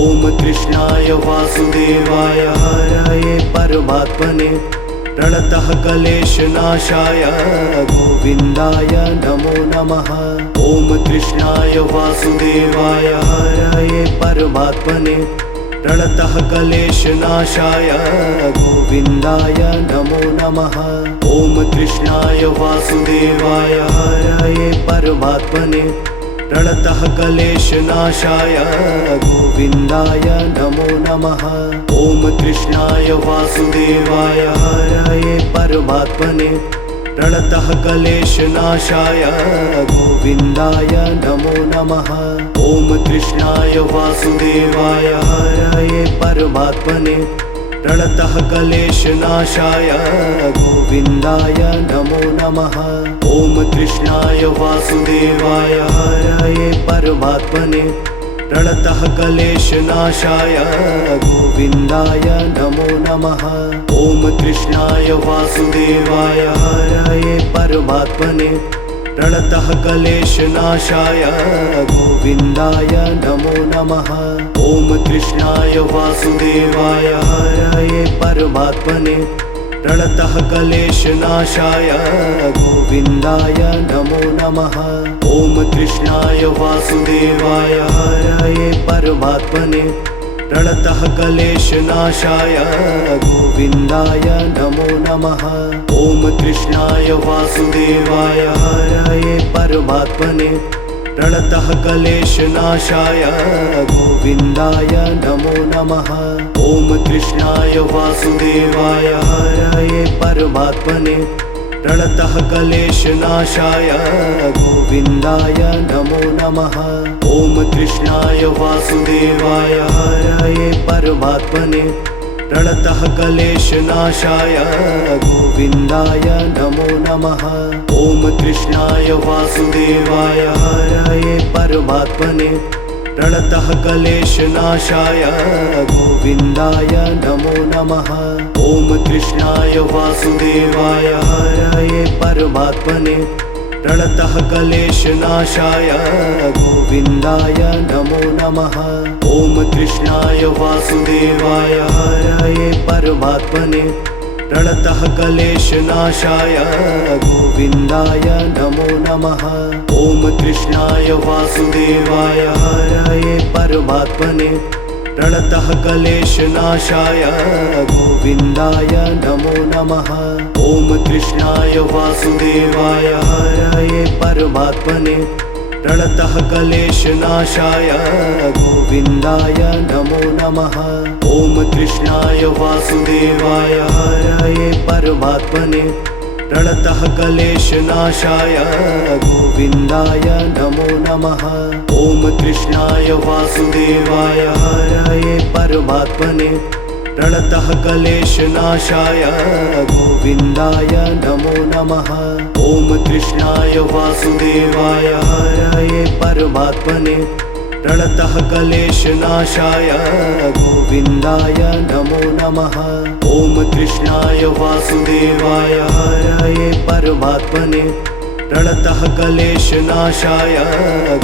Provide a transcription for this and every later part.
ॐ कृष्णाय वासुदेवाय हरये परमात्मने प्रणतः क्लेशनाशाय गोविन्दाय नमो नमः। ॐ कृष्णाय वासुदेवाय हरये परमात्मने प्रणतः क्लेशनाशाय गोविन्दाय नमो नमः। ॐ कृष्णाय वासुदेवाय हरये परमात्मने प्रणतः क्लेशनाशाय गोविन्दाय नमो नमः। ॐ कृष्णाय वासुदेवाय हरये परमात्मने प्रणतः क्लेशनाशाय गोविन्दाय नमो नमः। ॐ कृष्णाय वासुदेवाय हरये परमात्मने प्रणतः क्लेशनाशाय गोविन्दाय नमो नमः। ॐ कृष्णाय वासुदेवाय हरये परमात्मने प्रणतः क्लेशनाशाय गोविन्दाय नमो नमः। ॐ कृष्णाय वासुदेवाय हरये परमात्मने प्रणतः क्लेशनाशाय गोविन्दाय नमो नमः। ॐ कृष्णाय वासुदेवाय हरये परमात्मने प्रणतः क्लेशनाशाय गोविन्दाय नमो नमः। ॐ कृष्णाय वासुदेवाय हरये परमात्मने प्रणतः क्लेशनाशाय गोविन्दाय नमो नमः। ॐ कृष्णाय वासुदेवाय हरये परमात्मने प्रणतः क्लेशनाशाय गोविन्दाय नमो नमः। ॐ कृष्णाय वासुदेवाय हरये परमात्मने प्रणतः क्लेशनाशाय गोविन्दाय नमो नमः। ॐ कृष्णाय वासुदेवाय हरये परमात्मने प्रणतः क्लेशनाशाय गोविन्दाय नमो नमः। ॐ कृष्णाय वासुदेवाय हरये परमात्मने प्रणतः क्लेशनाशाय गोविन्दाय नमो नमः। ॐ कृष्णाय वासुदेवाय हरये परमात्मने प्रणतः क्लेशनाशाय गोविन्दाय नमो नमः। ॐ कृष्णाय वासुदेवाय हरये परमात्मने प्रणतः क्लेशनाशाय गोविन्दाय नमो नमः। ॐ कृष्णाय वासुदेवाय हरये परमात्मने प्रणतः क्लेशनाशाय गोविन्दाय नमो नमः। ॐ कृष्णाय वासुदेवाय हरये परमात्मने प्रणतः क्लेशनाशाय गोविन्दाय नमो नमः। ॐ कृष्णाय वासुदेवाय हरये परमात्मने प्रणतः क्लेशनाशाय गोविन्दाय नमो नमः। ॐ कृष्णाय वासुदेवाय हरये परमात्मने प्रणतः क्लेशनाशाय गोविन्दाय नमो नमः। ॐ कृष्णाय वासुदेवाय हरये परमात्मने प्रणतः क्लेशनाशाय गोविन्दाय नमो नमः। ॐ कृष्णाय वासुदेवाय हरये परमात्मने प्रणतः क्लेशनाशाय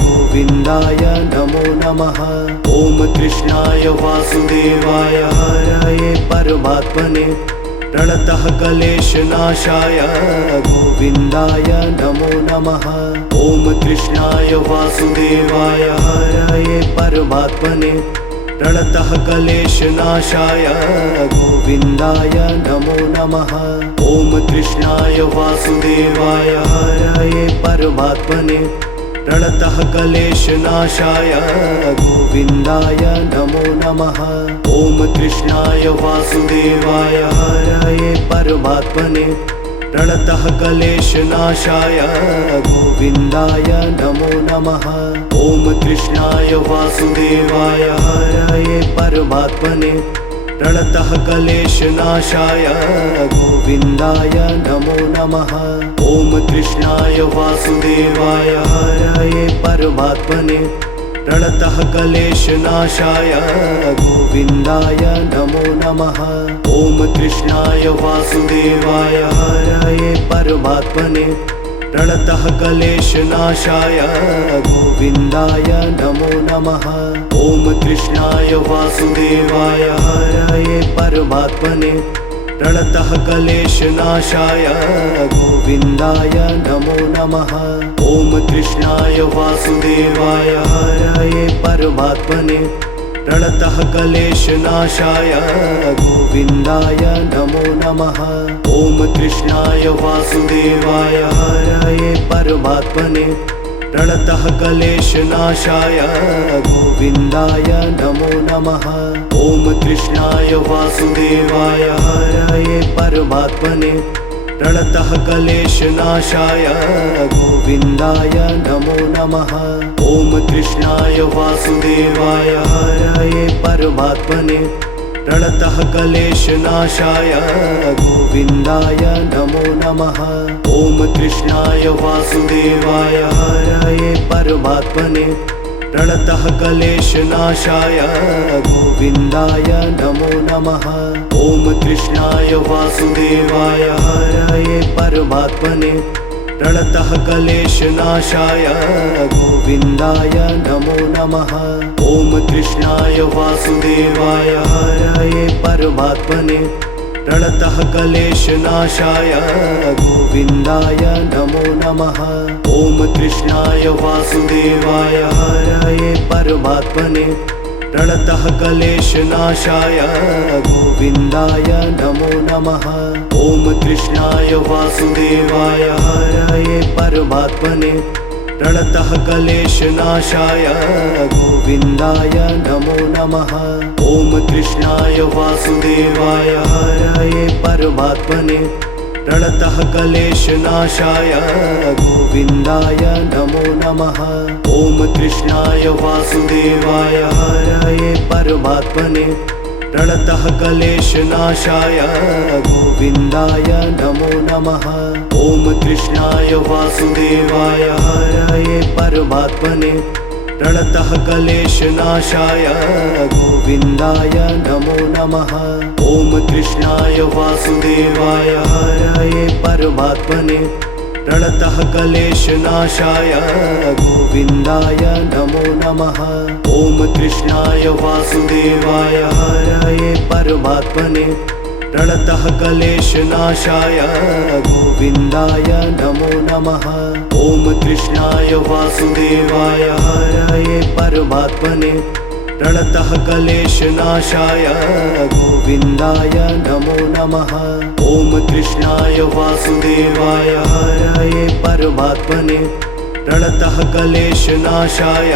गोविन्दाय नमो नमः। ॐ कृष्णाय वासुदेवाय हरये परमात्मने प्रणतः क्लेशनाशाय गोविन्दाय नमो नमः। ॐ कृष्णाय वासुदेवाय हरये परमात्मने प्रणतः क्लेशनाशाय गोविन्दाय नमो नमः। ॐ कृष्णाय वासुदेवाय हरये परमात्मने प्रणतः क्लेशनाशाय गोविन्दाय नमो नमः। ॐ कृष्णाय वासुदेवाय हरये परमात्मने प्रणतः क्लेशनाशाय गोविन्दाय नमो नमः। ॐ कृष्णाय वासुदेवाय हरये परमात्मने प्रणतः क्लेशनाशाय गोविन्दाय नमो नमः। ॐ कृष्णाय वासुदेवाय हरये परमात्मने प्रणतः क्लेशनाशाय गोविन्दाय नमो नमः। ॐ कृष्णाय वासुदेवाय हरये परमात्मने प्रणतः क्लेशनाशाय गोविन्दाय नमो नमः। ॐ कृष्णाय वासुदेवाय हरये परमात्मने प्रणतः क्लेशनाशाय गोविन्दाय नमो नमः। ॐ कृष्णाय वासुदेवाय हरये परमात्मने प्रणतः क्लेशनाशाय गोविन्दाय नमो नमः। ॐ कृष्णाय वासुदेवाय हरये परमात्मने प्रणतः क्लेशनाशाय गोविन्दाय नमो नमः। ॐ कृष्णाय वासुदेवाय हरये परमात्मने प्रणतः क्लेशनाशाय गोविन्दाय नमो नमः। ॐ कृष्णाय वासुदेवाय हरये परमात्मने प्रणतः क्लेशनाशाय गोविन्दाय नमो नमः। ॐ कृष्णाय वासुदेवाय हरये परमात्मने प्रणतः क्लेशनाशाय गोविन्दाय नमो नमः। ॐ कृष्णाय वासुदेवाय हरये परमात्मने प्रणतः क्लेशनाशाय गोविन्दाय नमो नमः। ॐ कृष्णाय वासुदेवाय हरये परमात्मने प्रणतः क्लेशनाशाय गोविन्दाय नमो नमः। ॐ कृष्णाय वासुदेवाय हरये परमात्मने प्रणतः क्लेशनाशाय गोविन्दाय नमो नमः। ॐ कृष्णाय वासुदेवाय हरये परमात्मने प्रणतः क्लेशनाशाय गोविन्दाय नमो नमः। ॐ कृष्णाय वासुदेवाय हरये परमात्मने प्रणतः क्लेशनाशाय गोविन्दाय नमो नमः। ॐ कृष्णाय वासुदेवाय हरये परमात्मने प्रणतः क्लेशनाशाय गोविन्दाय नमो नमः। ॐ कृष्णाय वासुदेवाय हरये परमात्मने प्रणतः क्लेशनाशाय गोविन्दाय नमो नमः। ॐ कृष्णाय वासुदेवाय हरये परमात्मने प्रणतः क्लेशनाशाय गोविन्दाय नमो नमः। ॐ कृष्णाय वासुदेवाय हरये परमात्मने प्रणतः क्लेशनाशाय गोविन्दाय नमो नमः। ॐ कृष्णाय वासुदेवाय हरये परमात्मने प्रणतः क्लेशनाशाय गोविन्दाय नमो नमः। ॐ कृष्णाय वासुदेवाय हरये परमात्मने प्रणतः क्लेशनाशाय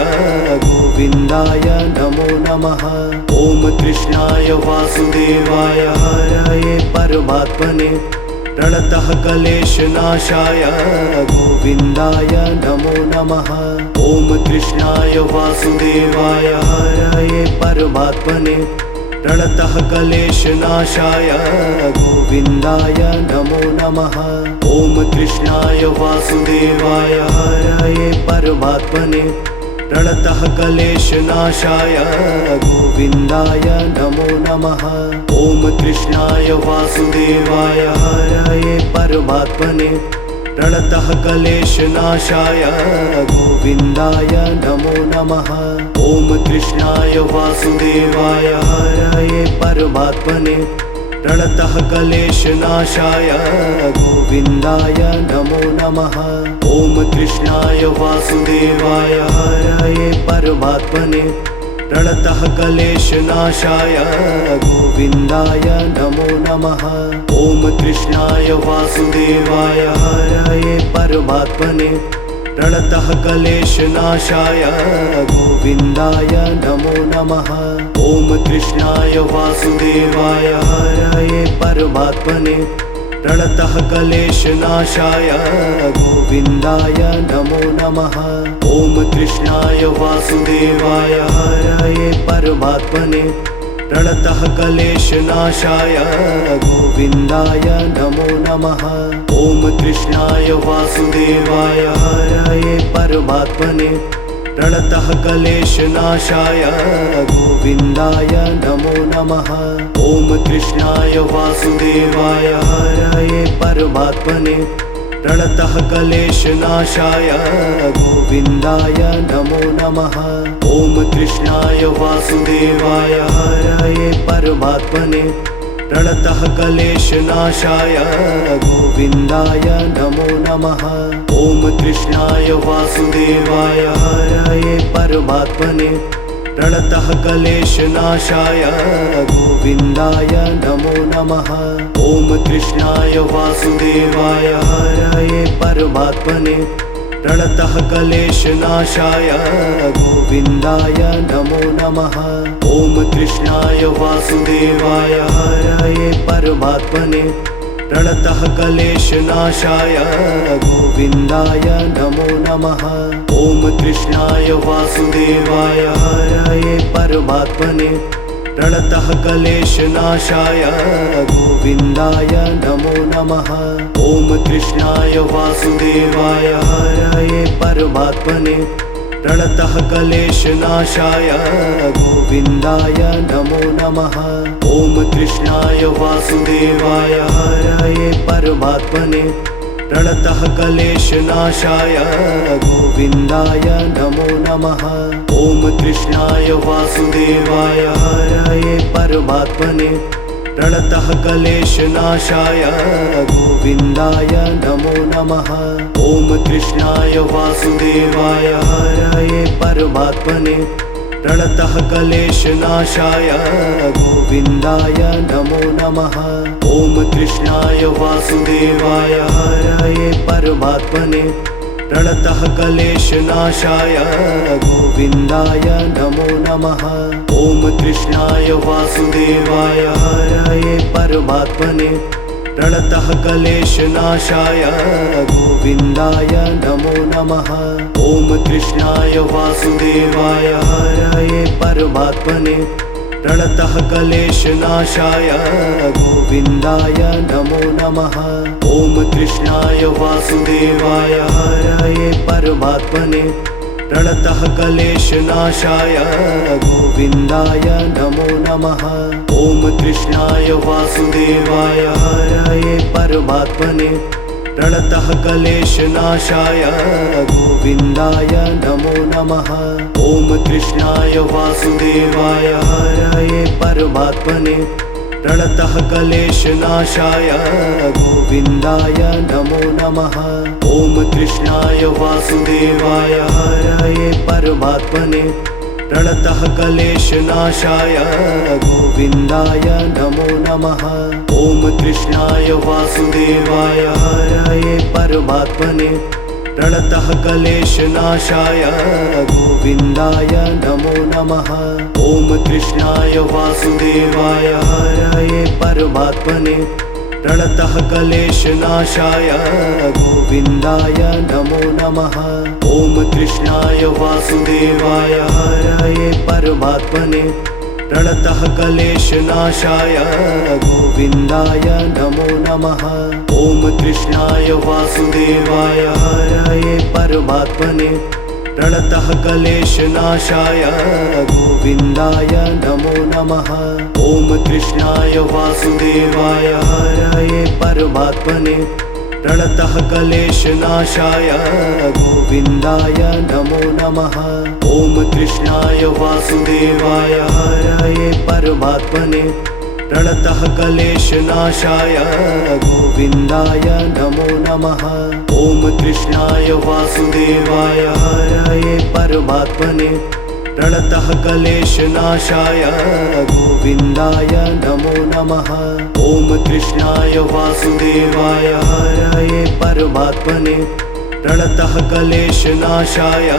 गोविन्दाय नमो नमः। ॐ कृष्णाय वासुदेवाय हरये परमात्मने प्रणतः क्लेशनाशाय गोविन्दाय नमो नमः। ॐ कृष्णाय वासुदेवाय हरये परमात्मने प्रणतः क्लेशनाशाय गोविन्दाय नमो नमः। ॐ कृष्णाय वासुदेवाय हरये परमात्मने प्रणतः क्लेशनाशाय गोविन्दाय नमो नमः। ॐ कृष्णाय वासुदेवाय हरये परमात्मने प्रणतः क्लेशनाशाय गोविन्दाय नमो नमः। ॐ कृष्णाय वासुदेवाय हरये परमात्मने प्रणतः क्लेशनाशाय गोविन्दाय नमो नमः। ॐ कृष्णाय वासुदेवाय हरये परमात्मने प्रणतः क्लेशनाशाय गोविन्दाय नमो नमः। ॐ कृष्णाय वासुदेवाय हरये परमात्मने प्रणतः क्लेशनाशाय गोविन्दाय नमो नमः। ॐ कृष्णाय वासुदेवाय हरये परमात्मने प्रणतः क्लेशनाशाय गोविन्दाय नमो नमः। ॐ कृष्णाय वासुदेवाय हरये परमात्मने प्रणतः क्लेशनाशाय गोविन्दाय नमो नमः। ॐ कृष्णाय वासुदेवाय हरये परमात्मने प्रणतः क्लेशनाशाय गोविन्दाय नमो नमः। ॐ कृष्णाय वासुदेवाय हरये परमात्मने प्रणतः क्लेशनाशाय गोविन्दाय नमो नमः। ॐ कृष्णाय वासुदेवाय हरये परमात्मने प्रणतः क्लेशनाशाय गोविन्दाय नमो नमः। ॐ कृष्णाय वासुदेवाय हरये परमात्मने प्रणतः क्लेशनाशाय गोविन्दाय नमो नमः। ॐ कृष्णाय वासुदेवाय हरये परमात्मने प्रणतः क्लेशनाशाय गोविन्दाय नमो नमः। ॐ कृष्णाय वासुदेवाय हरये परमात्मने प्रणतः क्लेशनाशाय गोविन्दाय नमो नमः। ॐ कृष्णाय वासुदेवाय हरये परमात्मने प्रणतः क्लेशनाशाय गोविन्दाय नमो नमः। ॐ कृष्णाय वासुदेवाय हरये परमात्मने प्रणतः क्लेशनाशाय गोविन्दाय नमो नमः। ॐ कृष्णाय वासुदेवाय हरये परमात्मने प्रणतः क्लेशनाशाय गोविन्दाय नमो नमः। ॐ कृष्णाय वासुदेवाय हरये परमात्मने प्रणतः क्लेशनाशाय गोविन्दाय नमो नमः। ॐ कृष्णाय वासुदेवाय हरये परमात्मने प्रणतः क्लेशनाशाय गोविन्दाय नमो नमः। ॐ कृष्णाय वासुदेवाय हरये परमात्मने प्रणतः क्लेशनाशाय गोविन्दाय नमो नमः। ॐ कृष्णाय वासुदेवाय हरये परमात्मने प्रणतः क्लेशनाशाय गोविन्दाय नमो नमः। ॐ कृष्णाय वासुदेवाय हरये परमात्मने प्रणतः क्लेशनाशाय गोविन्दाय नमो नमः। ॐ कृष्णाय वासुदेवाय हरये परमात्मने प्रणतः क्लेशनाशाय गोविन्दाय नमो नमः। ॐ कृष्णाय वासुदेवाय हरये परमात्मने प्रणतः क्लेशनाशाय गोविन्दाय नमो नमः। ॐ कृष्णाय वासुदेवाय हरये परमात्मने प्रणतः क्लेशनाशाय गोविन्दाय नमो नमः। ॐ कृष्णाय वासुदेवाय हरये परमात्मने प्रणतः क्लेशनाशाय गोविन्दाय नमो नमः। ॐ कृष्णाय वासुदेवाय हरये परमात्मने प्रणतः क्लेशनाशाय गोविन्दाय नमो नमः। ॐ कृष्णाय वासुदेवाय हरये परमात्मने प्रणतः क्लेशनाशाय गोविन्दाय नमो नमः। ॐ कृष्णाय वासुदेवाय हरये परमात्मने प्रणतः क्लेशनाशाय गोविन्दाय नमो नमः। ॐ कृष्णाय वासुदेवाय हरये परमात्मने प्रणतः क्लेशनाशाय गोविन्दाय नमो नमः। ॐ कृष्णाय वासुदेवाय हरये परमात्मने प्रणतः क्लेशनाशाय गोविन्दाय नमो नमः। ॐ कृष्णाय वासुदेवाय हरये परमात्मने प्रणतः क्लेशनाशाय गोविन्दाय नमो नमः। ॐ कृष्णाय वासुदेवाय हरये परमात्मने प्रणतः क्लेशनाशाय गोविन्दाय नमो नमः। ॐ कृष्णाय वासुदेवाय हरये परमात्मने प्रणतः क्लेशनाशाय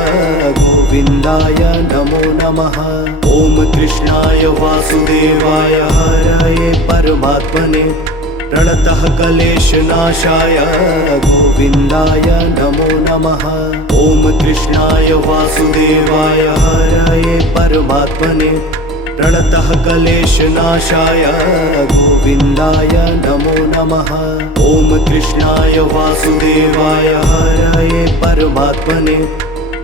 गोविन्दाय नमो नमः। ॐ कृष्णाय वासुदेवाय हरये परमात्मने प्रणतः क्लेशनाशाय गोविन्दाय नमो नमः। ॐ कृष्णाय वासुदेवाय हरये परमात्मने प्रणतः क्लेशनाशाय गोविन्दाय नमो नमः। ॐ कृष्णाय वासुदेवाय हरये परमात्मने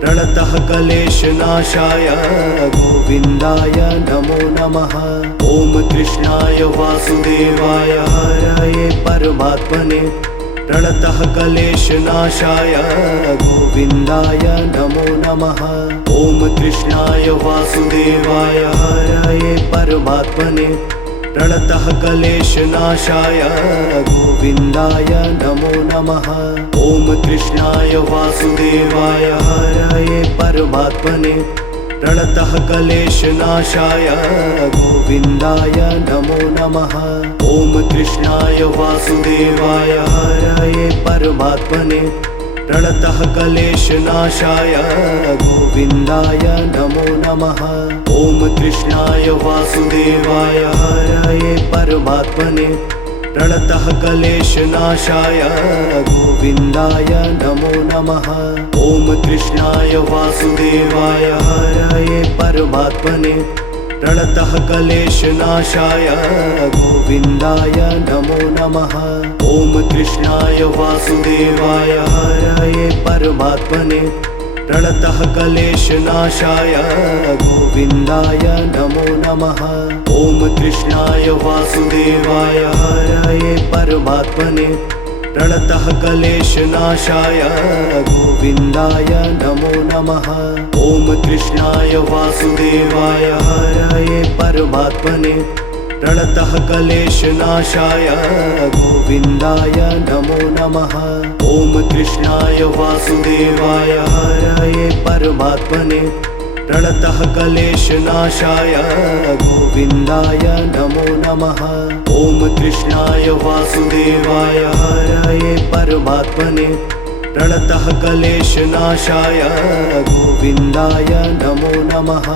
प्रणतः क्लेशनाशाय गोविन्दाय नमो नमः। ॐ कृष्णाय वासुदेवाय हरये परमात्मने प्रणतः क्लेशनाशाय गोविन्दाय नमो नमः। ॐ कृष्णाय वासुदेवाय हरये परमात्मने प्रणतः क्लेशनाशाय गोविन्दाय नमो नमः। ॐ कृष्णाय वासुदेवाय हरये परमात्मने प्रणतः क्लेशनाशाय गोविन्दाय नमो नमः। ॐ कृष्णाय वासुदेवाय हरये परमात्मने प्रणतः क्लेशनाशाय गोविन्दाय नमो नमः। ॐ कृष्णाय वासुदेवाय हरये परमात्मने प्रणतः क्लेशनाशाय गोविन्दाय नमो नमः। ॐ कृष्णाय वासुदेवाय हरये परमात्मने प्रणतः क्लेशनाशाय गोविन्दाय नमो नमः। ॐ कृष्णाय वासुदेवाय हरये परमात्मने प्रणतः क्लेशनाशाय गोविन्दाय नमो नमः। ॐ कृष्णाय वासुदेवाय हरये परमात्मने प्रणतः क्लेशनाशाय गोविन्दाय नमो नमः। ॐ कृष्णाय वासुदेवाय हरये परमात्मने प्रणतः क्लेशनाशाय गोविन्दाय नमो नमः। ॐ कृष्णाय वासुदेवाय हरये परमात्मने प्रणतः क्लेशनाशाय गोविन्दाय नमो नमः। ॐ कृष्णाय वासुदेवाय हरये परमात्मने प्रणतः क्लेशनाशाय गोविन्दाय नमो नमः।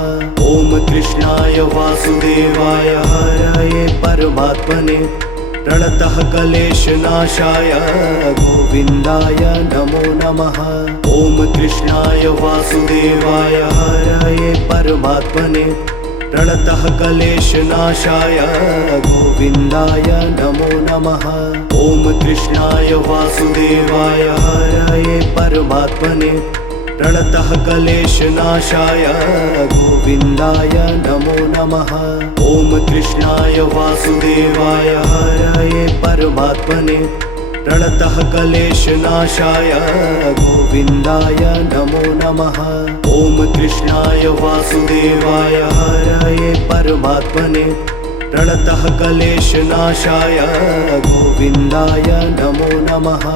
ॐ कृष्णाय वासुदेवाय हरये परमात्मने प्रणतः क्लेशनाशाय गोविन्दाय नमो नमः। ॐ कृष्णाय वासुदेवाय हरये परमात्मने प्रणतः क्लेशनाशाय गोविन्दाय नमो नमः। ॐ कृष्णाय वासुदेवाय हरये परमात्मने प्रणतः क्लेशनाशाय गोविन्दाय नमो नमः। ॐ कृष्णाय वासुदेवाय हरये परमात्मने प्रणतः क्लेशनाशाय गोविन्दाय नमो नमः। ॐ कृष्णाय वासुदेवाय हरये परमात्मने प्रणतः क्लेशनाशाय गोविन्दाय नमो नमः।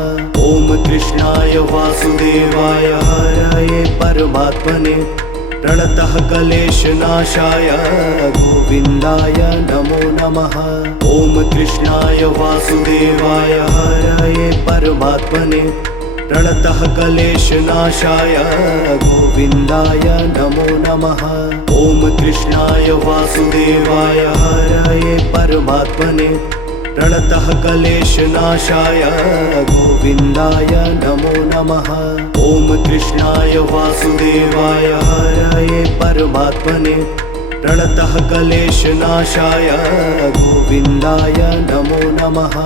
ॐ कृष्णाय वासुदेवाय हरये परमात्मने प्रणतः क्लेशनाशाय गोविन्दाय नमो नमः। ॐ कृष्णाय वासुदेवाय हरये परमात्मने प्रणतः क्लेशनाशाय गोविन्दाय नमो नमः। ॐ कृष्णाय वासुदेवाय हरये परमात्मने प्रणतः क्लेशनाशाय गोविन्दाय नमो नमः। ॐ कृष्णाय वासुदेवाय हरये परमात्मने प्रणतः क्लेशनाशाय गोविन्दाय नमो नमः।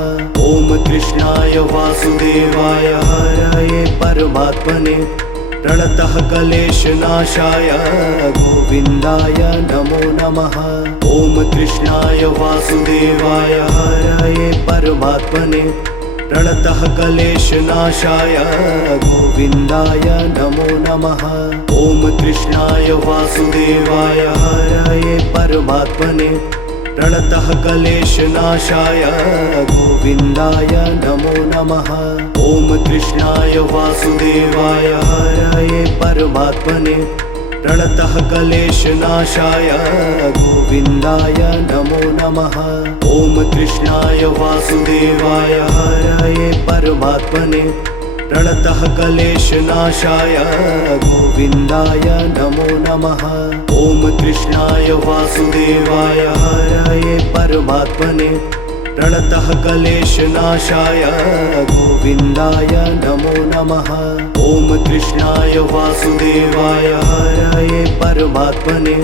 ॐ कृष्णाय वासुदेवाय हरये परमात्मने प्रणतः क्लेशनाशाय गोविन्दाय नमो नमः। ॐ कृष्णाय वासुदेवाय हरये परमात्मने प्रणतः क्लेशनाशाय गोविन्दाय नमो नमः। ॐ कृष्णाय वासुदेवाय हरये परमात्मने प्रणतः क्लेशनाशाय गोविन्दाय नमो नमः। ॐ कृष्णाय वासुदेवाय हरये परमात्मने प्रणतः क्लेशनाशाय गोविन्दाय नमो नमः। ॐ कृष्णाय वासुदेवाय हरये परमात्मने प्रणतः क्लेशनाशाय गोविन्दाय नमो नमः। ॐ कृष्णाय वासुदेवाय हरये परमात्मने प्रणतः क्लेशनाशाय गोविन्दाय नमो नमः। ॐ कृष्णाय वासुदेवाय हरये परमात्मने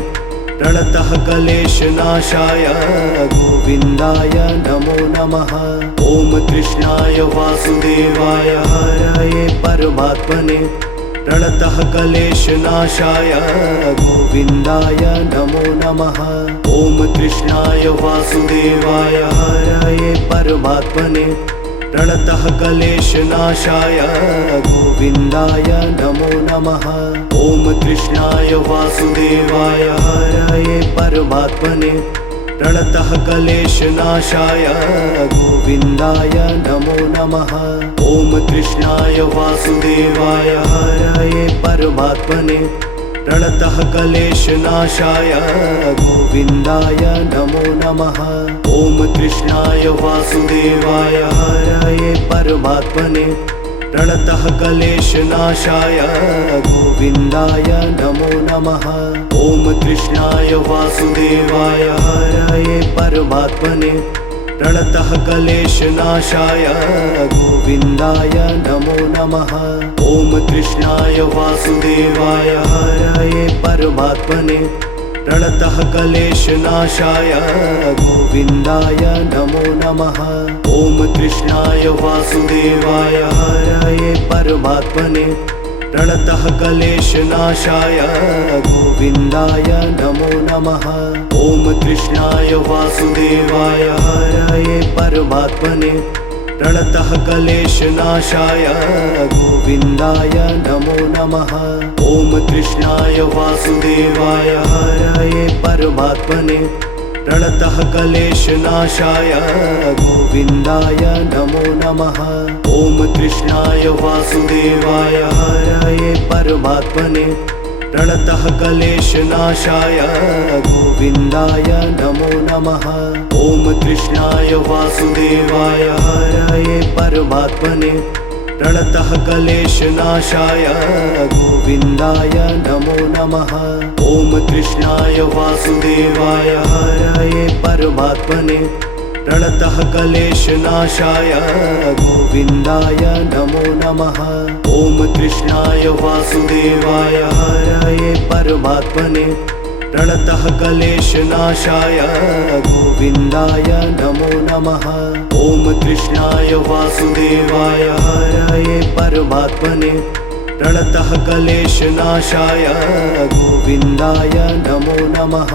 प्रणतः क्लेशनाशाय गोविन्दाय नमो नमः। ॐ कृष्णाय वासुदेवाय हरये परमात्मने प्रणतः क्लेशनाशाय गोविन्दाय नमो नमः। ॐ कृष्णाय वासुदेवाय हरये परमात्मने प्रणतः क्लेशनाशाय गोविन्दाय नमो नमः। ॐ कृष्णाय वासुदेवाय हरये परमात्मने प्रणतः क्लेशनाशाय गोविन्दाय नमो नमः। ॐ कृष्णाय वासुदेवाय हरये परमात्मने प्रणतः क्लेशनाशाय गोविन्दाय नमो नमः। ॐ कृष्णाय वासुदेवाय हरये परमात्मने प्रणतः क्लेशनाशाय गोविन्दाय नमो नमः। ॐ कृष्णाय वासुदेवाय हरये परमात्मने प्रणतः क्लेशनाशाय गोविन्दाय नमो नमः। ॐ कृष्णाय वासुदेवाय हरये परमात्मने प्रणतः क्लेशनाशाय गोविन्दाय नमो नमः। ॐ कृष्णाय वासुदेवाय हरये परमात्मने प्रणतः क्लेशनाशाय गोविन्दाय नमो नमः। ॐ कृष्णाय वासुदेवाय हरये परमात्मने प्रणतः क्लेशनाशाय गोविन्दाय नमो नमः। ॐ कृष्णाय वासुदेवाय हरये परमात्मने प्रणतः क्लेशनाशाय गोविन्दाय नमो नमः। ॐ कृष्णाय वासुदेवाय हरये परमात्मने प्रणतः क्लेशनाशाय गोविन्दाय नमो नमः। ॐ कृष्णाय वासुदेवाय हरये परमात्मने प्रणतः क्लेशनाशाय गोविन्दाय नमो नमः। ॐ कृष्णाय वासुदेवाय हरये परमात्मने प्रणतः क्लेशनाशाय गोविन्दाय नमो नमः। ॐ कृष्णाय वासुदेवाय हरये परमात्मने प्रणतः क्लेशनाशाय गोविन्दाय नमो नमः। ॐ कृष्णाय वासुदेवाय हरये परमात्मने प्रणतः क्लेशनाशाय गोविन्दाय नमो नमः।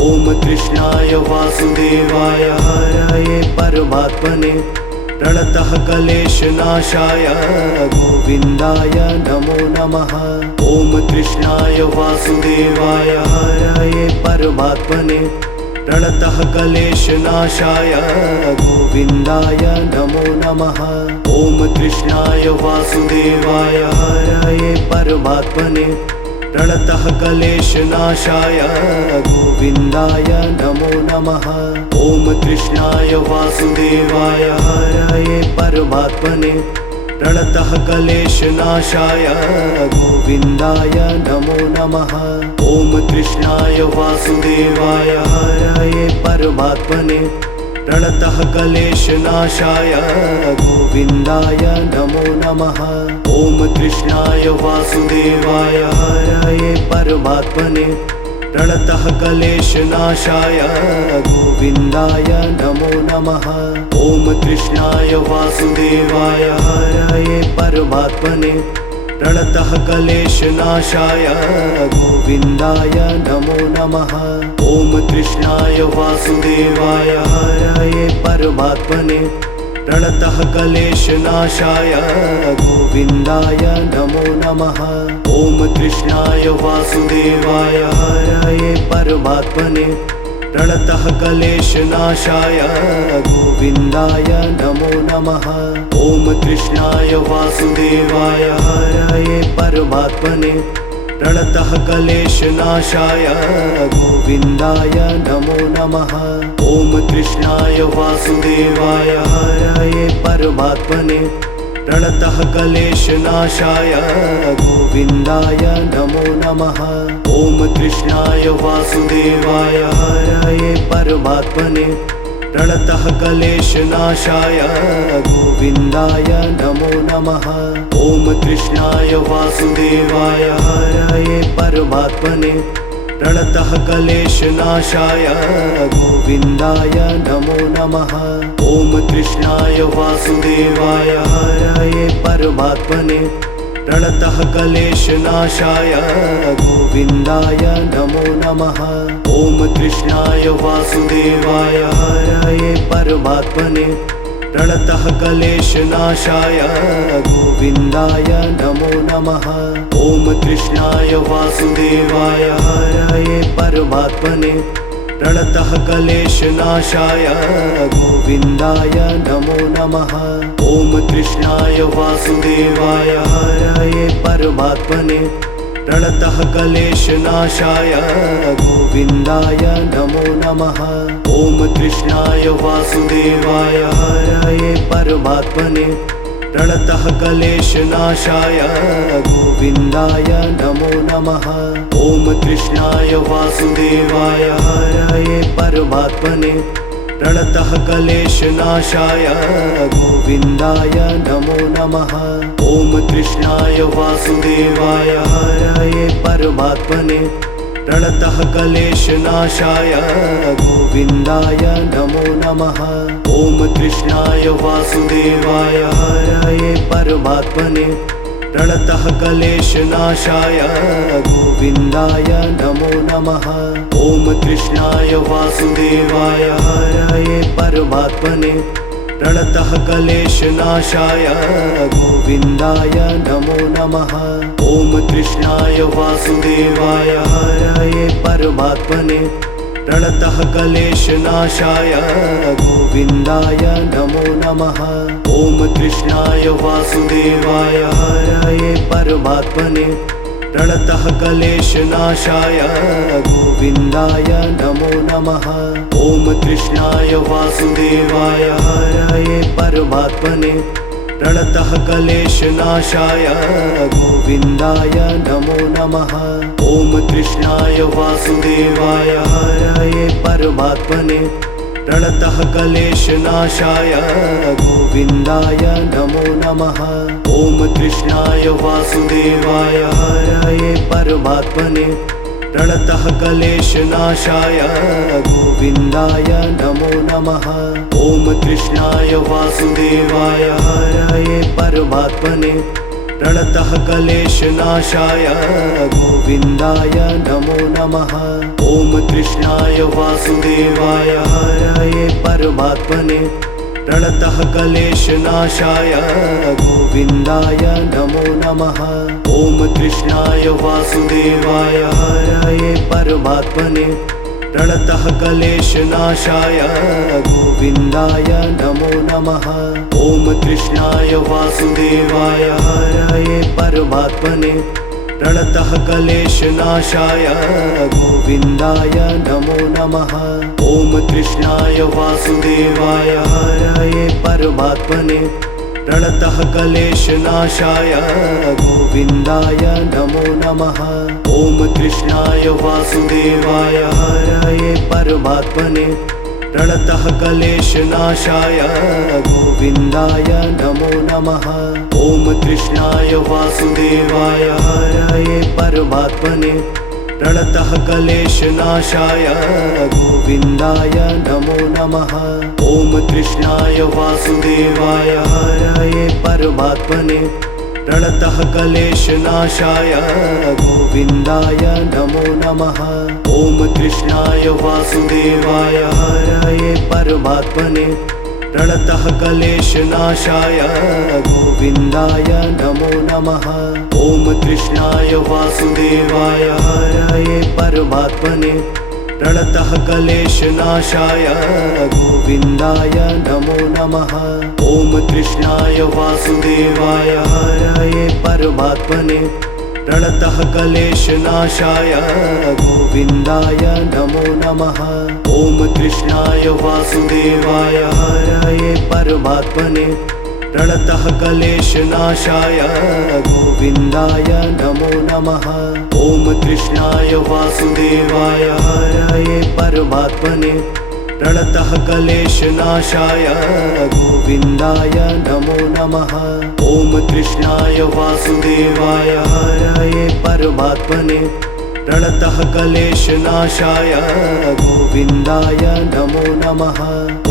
ॐ कृष्णाय वासुदेवाय हरये परमात्मने प्रणतः क्लेशनाशाय गोविन्दाय नमो नमः। ॐ कृष्णाय वासुदेवाय हरये परमात्मने प्रणतः क्लेशनाशाय गोविन्दाय नमो नमः। ॐ कृष्णाय वासुदेवाय हरये परमात्मने प्रणतः क्लेशनाशाय गोविन्दाय नमो नमः। ॐ कृष्णाय वासुदेवाय हरये परमात्मने प्रणतः क्लेशनाशाय गोविन्दाय नमो नमः। ॐ कृष्णाय वासुदेवाय हरये परमात्मने प्रणतः क्लेशनाशाय गोविन्दाय नमो नमः। ॐ कृष्णाय वासुदेवाय हरये परमात्मने प्रणतः क्लेशनाशाय गोविन्दाय नमो नमः। ॐ कृष्णाय वासुदेवाय हरये परमात्मने प्रणतः क्लेशनाशाय गोविन्दाय नमो नमः। ॐ कृष्णाय वासुदेवाय हरये परमात्मने प्रणतः क्लेशनाशाय गोविन्दाय नमो नमः। ॐ कृष्णाय वासुदेवाय हरये परमात्मने प्रणतः क्लेशनाशाय गोविन्दाय नमो नमः। ॐ कृष्णाय वासुदेवाय हरये परमात्मने प्रणतः क्लेशनाशाय गोविन्दाय नमो नमः। ॐ कृष्णाय वासुदेवाय हरये परमात्मने प्रणतः क्लेशनाशाय गोविन्दाय नमो नमः। ॐ कृष्णाय वासुदेवाय हरये परमात्मने प्रणतः क्लेशनाशाय गोविन्दाय नमो नमः। ॐ कृष्णाय वासुदेवाय हरये परमात्मने प्रणतः क्लेशनाशाय गोविन्दाय नमो नमः। ॐ कृष्णाय वासुदेवाय हरये परमात्मने प्रणतः क्लेशनाशाय गोविन्दाय नमो नमः। ॐ कृष्णाय वासुदेवाय हरये परमात्मने प्रणतः क्लेशनाशाय गोविन्दाय नमो नमः। ॐ कृष्णाय वासुदेवाय हरये परमात्मने प्रणतः क्लेशनाशाय गोविन्दाय नमो नमः। ॐ कृष्णाय वासुदेवाय हरये परमात्मने प्रणतः क्लेशनाशाय गोविन्दाय नमो नमः। ॐ कृष्णाय वासुदेवाय हरये परमात्मने प्रणतः क्लेशनाशाय गोविन्दाय नमो नमः। ॐ कृष्णाय वासुदेवाय हरये परमात्मने प्रणतः क्लेशनाशाय गोविन्दाय नमो नमः। ॐ कृष्णाय वासुदेवाय हरये परमात्मने प्रणतः क्लेशनाशाय गोविन्दाय नमो नमः। ॐ कृष्णाय वासुदेवाय हरये परमात्मने प्रणतः क्लेशनाशाय गोविन्दाय नमो नमः। ॐ कृष्णाय वासुदेवाय हरये परमात्मने प्रणतः क्लेशनाशाय गोविन्दाय नमो नमः। ॐ कृष्णाय वासुदेवाय हरये परमात्मने प्रणतः क्लेशनाशाय गोविन्दाय नमो नमः। ॐ कृष्णाय वासुदेवाय हरये परमात्मने प्रणतः क्लेशनाशाय गोविन्दाय नमो नमः। ॐ कृष्णाय वासुदेवाय हरये परमात्मने प्रणतः क्लेशनाशाय गोविन्दाय नमो नमः। ॐ कृष्णाय वासुदेवाय हरये परमात्मने प्रणतः क्लेशनाशाय गोविन्दाय नमो नमः। ॐ कृष्णाय वासुदेवाय हरये परमात्मने प्रणतः क्लेशनाशाय गोविन्दाय नमो नमः। ॐ कृष्णाय वासुदेवाय हरये परमात्मने प्रणतः क्लेशनाशाय गोविन्दाय नमो नमः। ॐ कृष्णाय वासुदेवाय हरये परमात्मने प्रणतः क्लेशनाशाय गोविन्दाय नमो नमः। ॐ कृष्णाय वासुदेवाय हरये परमात्मने प्रणतः क्लेशनाशाय गोविन्दाय नमो नमः। ॐ कृष्णाय वासुदेवाय हरये परमात्मने प्रणतः क्लेशनाशाय गोविन्दाय नमो नमः। ॐ कृष्णाय वासुदेवाय हरये परमात्मने प्रणतः क्लेशनाशाय गोविन्दाय नमो नमः। ॐ कृष्णाय वासुदेवाय हरये परमात्मने प्रणतः क्लेशनाशाय गोविन्दाय नमो नमः। ॐ कृष्णाय वासुदेवाय हरये परमात्मने प्रणतः क्लेशनाशाय गोविन्दाय नमो नमः। ॐ कृष्णाय वासुदेवाय हरये परमात्मने प्रणतः क्लेशनाशाय गोविन्दाय नमो नमः। ॐ कृष्णाय वासुदेवाय हरये परमात्मने प्रणतः क्लेशनाशाय गोविन्दाय नमो नमः। ॐ कृष्णाय वासुदेवाय हरये परमात्मने प्रणतः क्लेशनाशाय गोविन्दाय नमो नमः। ॐ कृष्णाय वासुदेवाय हरये परमात्मने प्रणतः क्लेशनाशाय गोविन्दाय नमो नमः। ॐ कृष्णाय वासुदेवाय हरये परमात्मने प्रणतः क्लेशनाशाय गोविन्दाय नमो नमः। ॐ कृष्णाय वासुदेवाय हरये परमात्मने प्रणतः क्लेशनाशाय गोविन्दाय नमो नमः। ॐ कृष्णाय वासुदेवाय हरये परमात्मने प्रणतः क्लेशनाशाय गोविन्दाय नमो नमः।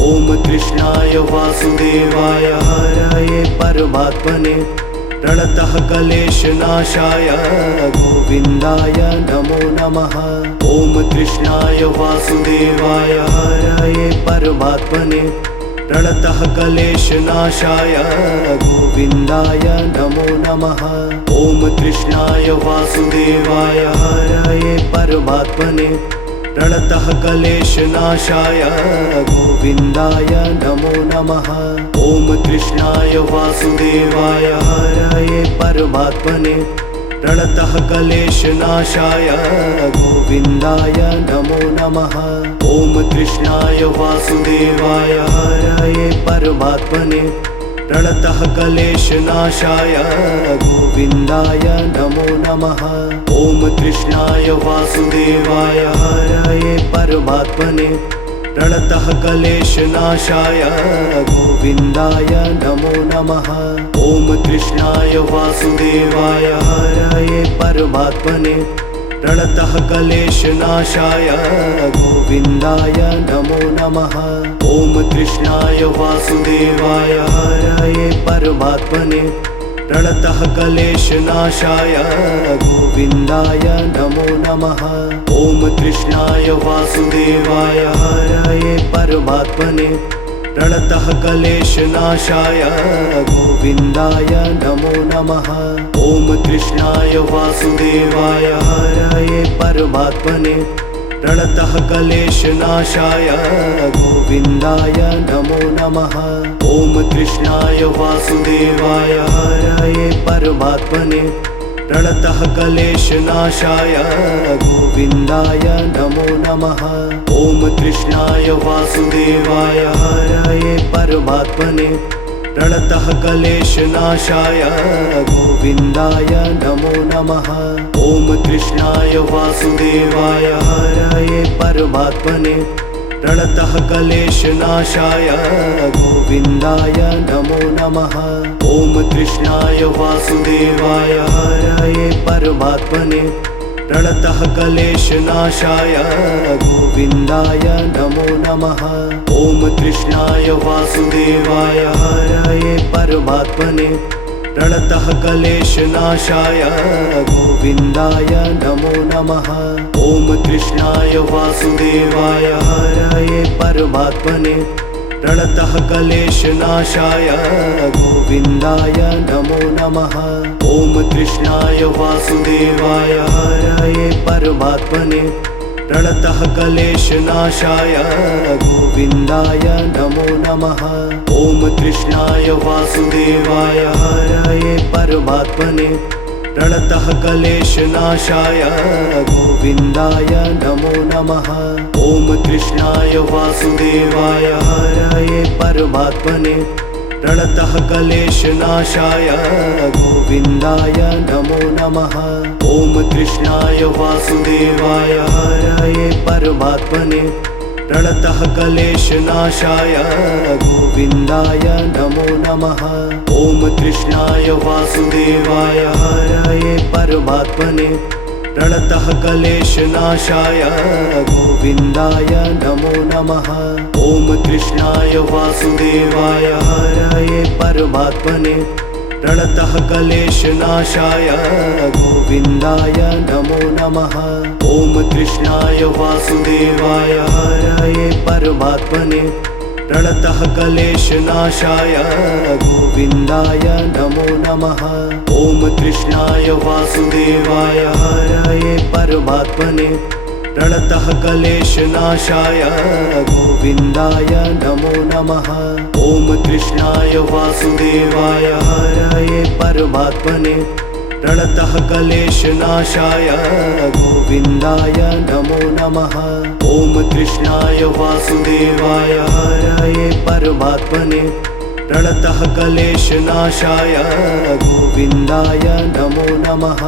ॐ कृष्णाय वासुदेवाय हरये परमात्मने प्रणतः क्लेशनाशाय गोविन्दाय नमो नमः। ॐ कृष्णाय वासुदेवाय हरये परमात्मने प्रणतः क्लेशनाशाय गोविन्दाय नमो नमः। ॐ कृष्णाय वासुदेवाय हरये परमात्मने प्रणतः क्लेशनाशाय गोविन्दाय नमो नमः। ॐ कृष्णाय वासुदेवाय हरये परमात्मने प्रणतः क्लेशनाशाय गोविन्दाय नमो नमः। ॐ कृष्णाय वासुदेवाय हरये परमात्मने प्रणतः क्लेशनाशाय गोविन्दाय नमो नमः। ॐ कृष्णाय वासुदेवाय हरये परमात्मने प्रणतः क्लेशनाशाय गोविन्दाय नमो नमः। ॐ कृष्णाय वासुदेवाय हरये परमात्मने प्रणतः क्लेशनाशाय गोविन्दाय नमो नमः। ॐ कृष्णाय वासुदेवाय हरये परमात्मने प्रणतः क्लेशनाशाय गोविन्दाय नमो नमः। ॐ कृष्णाय वासुदेवाय हरये परमात्मने प्रणतः क्लेशनाशाय गोविन्दाय नमो नमः। ॐ कृष्णाय वासुदेवाय हरये परमात्मने प्रणतः क्लेशनाशाय गोविन्दाय नमो नमः। ॐ कृष्णाय वासुदेवाय हरये परमात्मने प्रणतः क्लेशनाशाय गोविन्दाय नमो नमः। ॐ कृष्णाय वासुदेवाय हरये परमात्मने प्रणतः क्लेशनाशाय गोविन्दाय नमो नमः। ॐ कृष्णाय वासुदेवाय हरये परमात्मने प्रणतः क्लेशनाशाय गोविन्दाय नमो नमः। ॐ कृष्णाय वासुदेवाय हरये परमात्मने प्रणतः क्लेशनाशाय गोविन्दाय नमो नमः। ॐ कृष्णाय वासुदेवाय हरये परमात्मने प्रणतः क्लेशनाशाय गोविन्दाय नमो नमः। ॐ कृष्णाय वासुदेवाय हरये परमात्मने प्रणतः क्लेशनाशाय गोविन्दाय नमो नमः। ॐ कृष्णाय वासुदेवाय हरये परमात्मने प्रणतः क्लेशनाशाय गोविन्दाय नमो नमः। ॐ कृष्णाय वासुदेवाय हरये परमात्मने प्रणतः क्लेशनाशाय गोविन्दाय नमो नमः। ॐ कृष्णाय वासुदेवाय हरये परमात्मने प्रणतः क्लेशनाशाय गोविन्दाय नमो नमः। ॐ कृष्णाय वासुदेवाय हरये परमात्मने प्रणतः क्लेशनाशाय गोविन्दाय नमो नमः। ॐ कृष्णाय वासुदेवाय हरये परमात्मने प्रणतः क्लेशनाशाय गोविन्दाय नमो नमः। ॐ कृष्णाय वासुदेवाय हरये परमात्मने प्रणतः क्लेशनाशाय गोविन्दाय नमो नमः। ॐ कृष्णाय वासुदेवाय हरये परमात्मने प्रणतः क्लेशनाशाय गोविन्दाय नमो नमः। ॐ कृष्णाय वासुदेवाय हरये परमात्मने प्रणतः क्लेशनाशाय गोविन्दाय नमो नमः। ॐ कृष्णाय वासुदेवाय हरये परमात्मने प्रणतः क्लेशनाशाय गोविन्दाय नमो नमः। ॐ कृष्णाय वासुदेवाय हरये परमात्मने प्रणतः क्लेशनाशाय गोविन्दाय नमो नमः।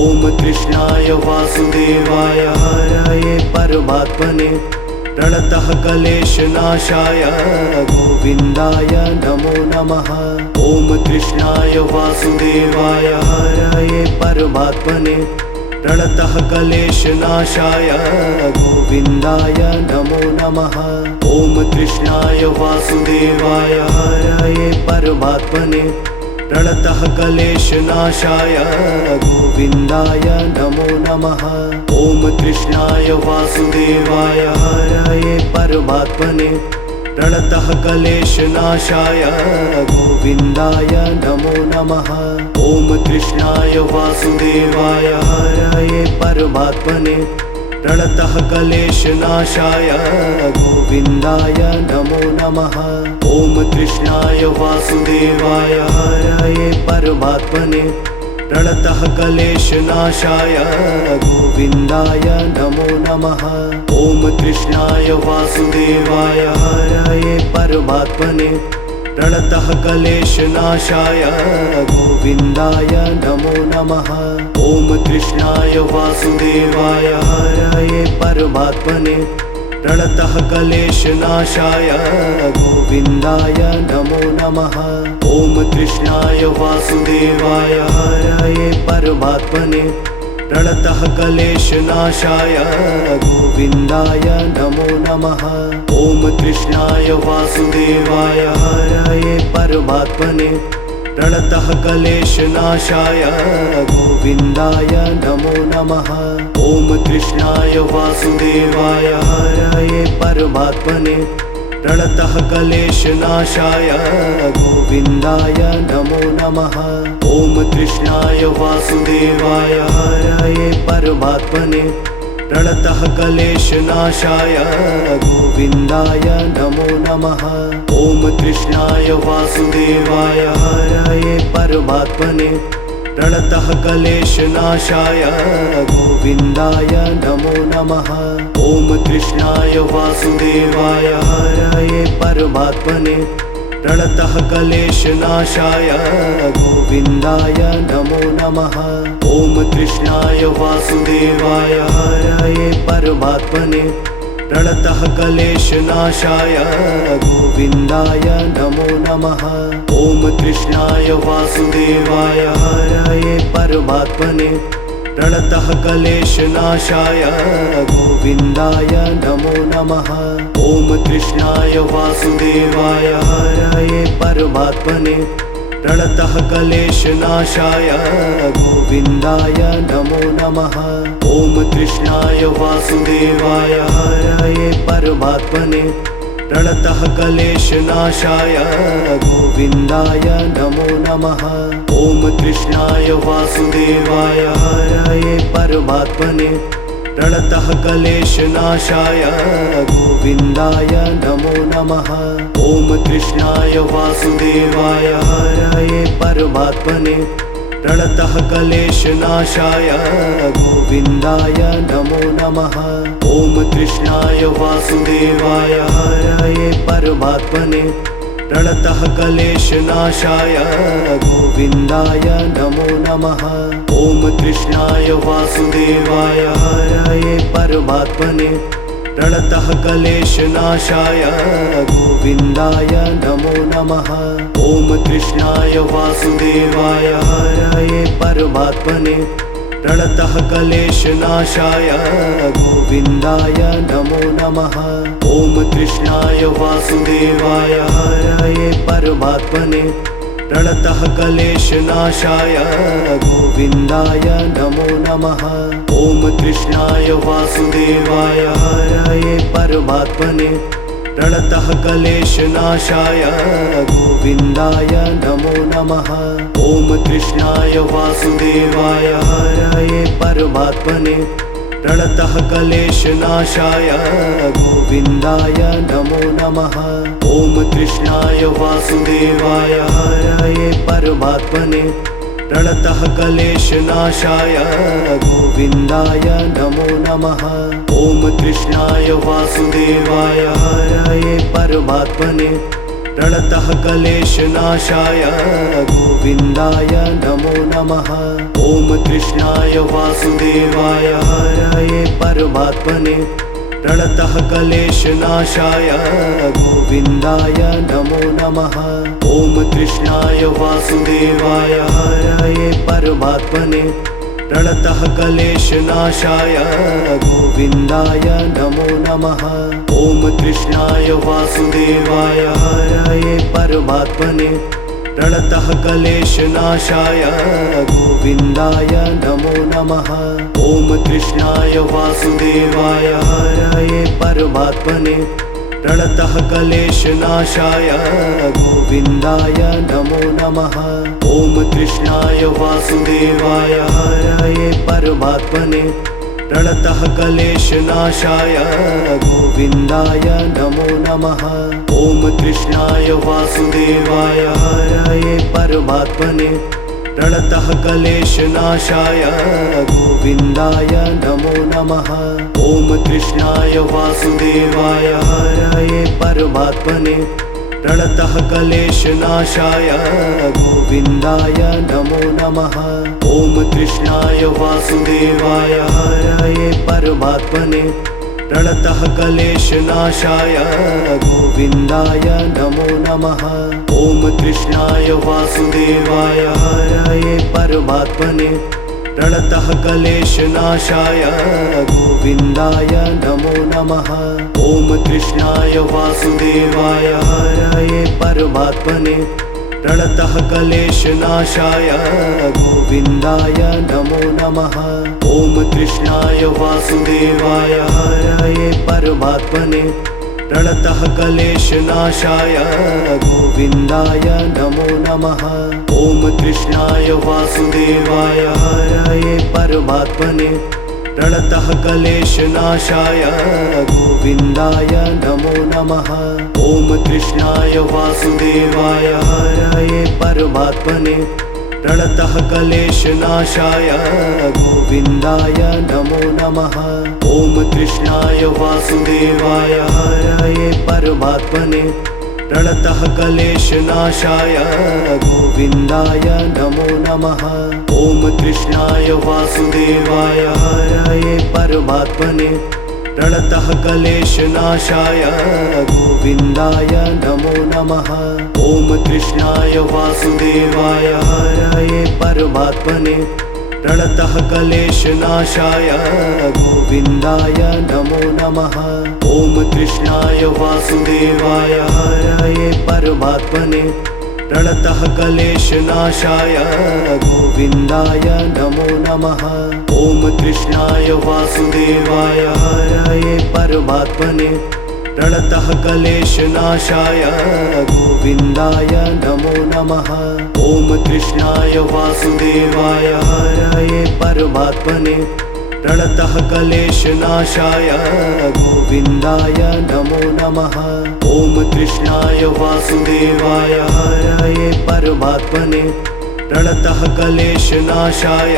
ॐ कृष्णाय वासुदेवाय हरये परमात्मने प्रणतः क्लेशनाशाय गोविन्दाय नमो नमः। ॐ कृष्णाय वासुदेवाय हरये परमात्मने प्रणतः क्लेशनाशाय गोविन्दाय नमो नमः। ॐ कृष्णाय वासुदेवाय हरये परमात्मने प्रणतः क्लेशनाशाय गोविन्दाय नमो नमः। ॐ कृष्णाय वासुदेवाय हरये परमात्मने प्रणतः क्लेशनाशाय गोविन्दाय नमो नमः। ॐ कृष्णाय वासुदेवाय हरये परमात्मने प्रणतः क्लेशनाशाय गोविन्दाय नमो नमः। ॐ कृष्णाय वासुदेवाय हरये परमात्मने प्रणतः क्लेशनाशाय गोविन्दाय नमो नमः। ॐ कृष्णाय वासुदेवाय हरये परमात्मने प्रणतः क्लेशनाशाय गोविन्दाय नमो नमः। ॐ कृष्णाय वासुदेवाय हरये परमात्मने प्रणतः क्लेशनाशाय गोविन्दाय नमो नमः। ॐ कृष्णाय वासुदेवाय हरये परमात्मने प्रणतः क्लेशनाशाय गोविन्दाय नमो नमः। ॐ कृष्णाय वासुदेवाय हरये परमात्मने प्रणतः क्लेशनाशाय गोविन्दाय नमो नमः। ॐ कृष्णाय वासुदेवाय हरये परमात्मने प्रणतः क्लेशनाशाय गोविन्दाय नमो नमः। ॐ कृष्णाय वासुदेवाय हरये परमात्मने प्रणतः क्लेशनाशाय गोविन्दाय नमो नमः। ॐ कृष्णाय वासुदेवाय हरये परमात्मने प्रणतः क्लेशनाशाय गोविन्दाय नमो नमः। ॐ कृष्णाय वासुदेवाय हरये परमात्मने प्रणतः क्लेशनाशाय गोविन्दाय नमो नमः। ॐ कृष्णाय वासुदेवाय हरये परमात्मने प्रणतः क्लेशनाशाय गोविन्दाय नमो नमः। ॐ कृष्णाय वासुदेवाय हरये परमात्मने प्रणतः क्लेशनाशाय गोविन्दाय नमो नमः। ॐ कृष्णाय वासुदेवाय हरये परमात्मने प्रणतः क्लेशनाशाय गोविन्दाय नमो नमः। ॐ कृष्णाय वासुदेवाय हरये परमात्मने प्रणतः क्लेशनाशाय गोविन्दाय नमो नमः। ॐ कृष्णाय वासुदेवाय हरये परमात्मने प्रणतः क्लेशनाशाय गोविन्दाय नमो नमः। ॐ कृष्णाय वासुदेवाय हरये परमात्मने प्रणतः क्लेशनाशाय गोविन्दाय नमो नमः। ॐ कृष्णाय वासुदेवाय हरये परमात्मने प्रणतः क्लेशनाशाय गोविन्दाय नमो नमः। ॐ कृष्णाय वासुदेवाय हरये परमात्मने प्रणतः क्लेशनाशाय गोविन्दाय नमो नमः। ॐ कृष्णाय वासुदेवाय हरये परमात्मने प्रणतः क्लेशनाशाय गोविन्दाय नमो नमः। ॐ कृष्णाय वासुदेवाय हरये परमात्मने प्रणतः क्लेशनाशाय गोविन्दाय नमो नमः। ॐ कृष्णाय वासुदेवाय हरये परमात्मने प्रणतः क्लेशनाशाय गोविन्दाय नमो नमः। ॐ कृष्णाय वासुदेवाय हरये परमात्मने प्रणतः क्लेशनाशाय गोविन्दाय नमो नमः। ॐ कृष्णाय वासुदेवाय हरये परमात्मने प्रणतः क्लेशनाशाय गोविन्दाय नमो नमः। ॐ कृष्णाय वासुदेवाय हरये परमात्मने प्रणतः क्लेशनाशाय गोविन्दाय नमो नमः। ॐ कृष्णाय वासुदेवाय हरये परमात्मने प्रणतः क्लेशनाशाय गोविन्दाय नमो नमः। ॐ कृष्णाय वासुदेवाय हरये परमात्मने प्रणतः क्लेशनाशाय गोविन्दाय नमो नमः। ॐ कृष्णाय वासुदेवाय हरये परमात्मने प्रणतः क्लेशनाशाय गोविन्दाय नमो नमः। ॐ कृष्णाय वासुदेवाय हरये परमात्मने प्रणतः क्लेशनाशाय गोविन्दाय नमो नमः। ॐ कृष्णाय वासुदेवाय हरये परमात्मने प्रणतः क्लेशनाशाय गोविन्दाय नमो नमः। ॐ कृष्णाय वासुदेवाय हरये परमात्मने प्रणतः क्लेशनाशाय गोविन्दाय नमो नमः। ॐ कृष्णाय वासुदेवाय हरये परमात्मने प्रणतः क्लेशनाशाय गोविन्दाय नमो नमः। ॐ कृष्णाय वासुदेवाय हरये परमात्मने प्रणतः क्लेशनाशाय गोविन्दाय नमो नमः। ॐ कृष्णाय वासुदेवाय हरये परमात्मने प्रणतः क्लेशनाशाय गोविन्दाय नमो नमः। ॐ कृष्णाय वासुदेवाय हरये परमात्मने प्रणतः क्लेशनाशाय गोविन्दाय नमो नमः। ॐ कृष्णाय वासुदेवाय हरये परमात्मने प्रणतः क्लेशनाशाय गोविन्दाय नमो नमः। ॐ कृष्णाय वासुदेवाय हरये परमात्मने प्रणतः क्लेशनाशाय गोविन्दाय नमो नमः। ॐ कृष्णाय वासुदेवाय हरये परमात्मने प्रणतः क्लेशनाशाय गोविन्दाय नमो नमः। ॐ कृष्णाय वासुदेवाय हरये परमात्मने प्रणतः क्लेशनाशाय गोविन्दाय नमो नमः। ॐ कृष्णाय वासुदेवाय हरये परमात्मने प्रणतः क्लेशनाशाय गोविन्दाय नमो नमः। ॐ कृष्णाय वासुदेवाय हरये परमात्मने प्रणतः क्लेशनाशाय गोविन्दाय नमो नमः। ॐ कृष्णाय वासुदेवाय हरये परमात्मने प्रणतः क्लेशनाशाय गोविन्दाय नमो नमः। ॐ कृष्णाय वासुदेवाय हरये परमात्मने प्रणतः क्लेशनाशाय गोविन्दाय नमो नमः। ॐ कृष्णाय वासुदेवाय हरये परमात्मने प्रणतः क्लेशनाशाय गोविन्दाय नमो नमः। ॐ कृष्णाय वासुदेवाय हरये परमात्मने प्रणतः क्लेशनाशाय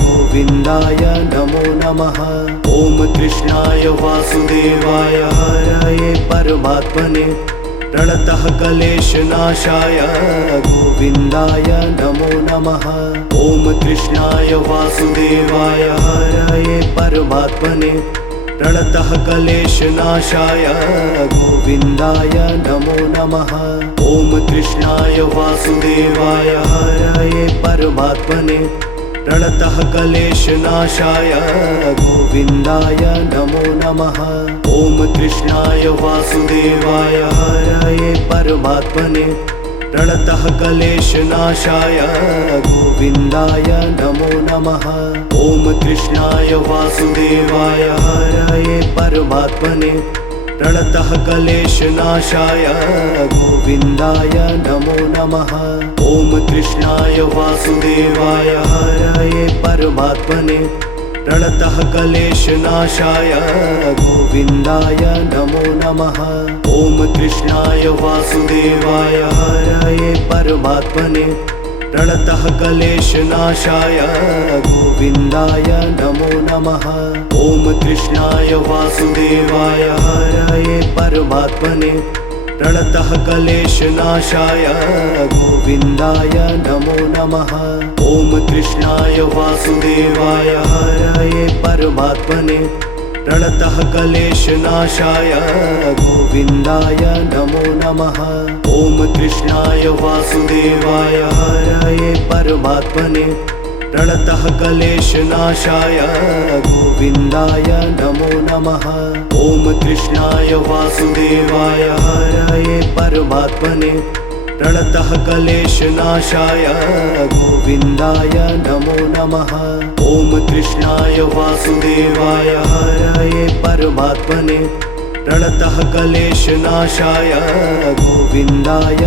गोविन्दाय नमो नमः। ॐ कृष्णाय वासुदेवाय हरये परमात्मने प्रणतः क्लेशनाशाय गोविन्दाय नमो नमः। ॐ कृष्णाय वासुदेवाय हरये परमात्मने प्रणतः क्लेशनाशाय गोविन्दाय नमो नमः। ॐ कृष्णाय वासुदेवाय हरये परमात्मने प्रणतः क्लेशनाशाय गोविन्दाय नमो नमः। ॐ कृष्णाय वासुदेवाय हरये परमात्मने प्रणतः क्लेशनाशाय गोविन्दाय नमो नमः। ॐ कृष्णाय वासुदेवाय हरये परमात्मने प्रणतः क्लेशनाशाय गोविन्दाय नमो नमः। ॐ कृष्णाय वासुदेवाय हरये परमात्मने प्रणतः क्लेशनाशाय गोविन्दाय नमो नमः। ॐ कृष्णाय वासुदेवाय हरये परमात्मने प्रणतः क्लेशनाशाय गोविन्दाय नमो नमः। ॐ कृष्णाय वासुदेवाय हरये परमात्मने प्रणतः क्लेशनाशाय गोविन्दाय नमो नमः। ॐ कृष्णाय वासुदेवाय हरये परमात्मने प्रणतः क्लेशनाशाय गोविन्दाय नमो नमः। ॐ कृष्णाय वासुदेवाय हरये परमात्मने प्रणतः क्लेशनाशाय गोविन्दाय नमो नमः। ॐ कृष्णाय वासुदेवाय हरये परमात्मने प्रणतः क्लेशनाशाय गोविन्दाय नमो नमः। ॐ कृष्णाय वासुदेवाय हरये परमात्मने प्रणतः क्लेशनाशाय गोविन्दाय